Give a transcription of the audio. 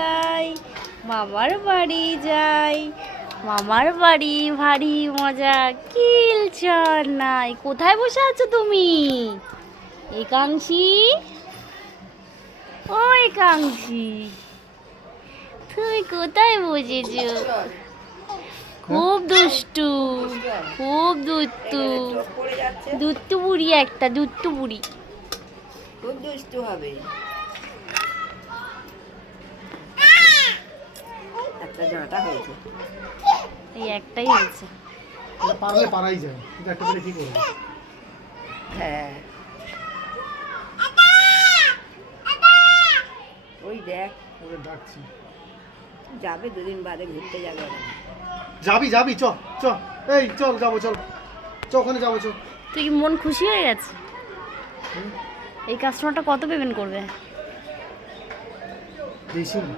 যাই, মামার বাড়ি যাই, মামার বাড়ি ভারী মজা, কিলচর নাই। কোথায় বসে আছো তুমি একাংশী? ও একাংশী, তুমি কোথায় বসেছো? খুব দুষ্টু, খুব দুষ্টু, দুষ্টু বুড়ি একটা, দুষ্টু বুড়ি। খুব দুষ্টু হবে। একটা ঝাঁটা হয়েছে, এই একটাই হয়েছে। পারলে পারাই যায়, কিন্তু একটা করে কি করবে? হ্যাঁ ওই দেখ ওরে ডাকছি। যাবে দুদিন বাদে ঘুরতে যাবে ওরা। যাবি যাবি, চ চ, এই চল যাবো, চল চ, ওখানে যাবো, চ। তুই কি মন খুশি হয়ে গেছে? এই কাস্টমারটা কত পেমেন্ট করবে? বেশি না।